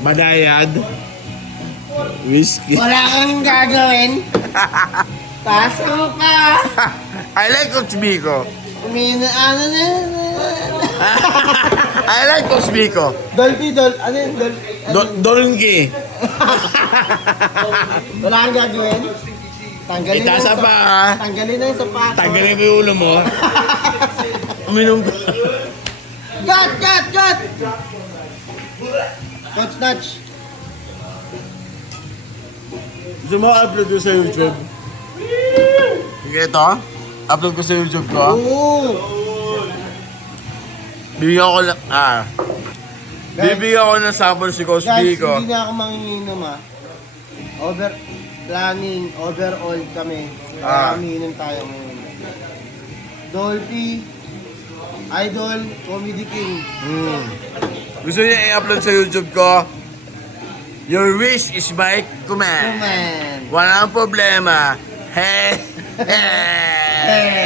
Madayad. Whiskey. Wala kang gagawin. Pasok ka. I like Coach Biko. Ano na. I like Coach Biko. Dolphy, ano yun? Donkey. Wala kang gagawin. Tanggalin na Itasa yung pa, ha? Tanggalin na yung sapatos. Tanggalin ko yung ulo mo. Uminom ka. Cut! Coach Notch. Gusto mo upload ko sa YouTube? Sige ito. Upload ko sa YouTube ko. Oo. Bibigyan ko lang, bibigyan ko ng sample si Coach Guys, Biko. hindi na ako manginginom Planning, overall kami. Kaya umiinom tayo ngayon. Dolphy, Idol, Comedy King. Gusto niya i-upload sa YouTube ko? Your wish is my command. Man. Walang problema. Hey!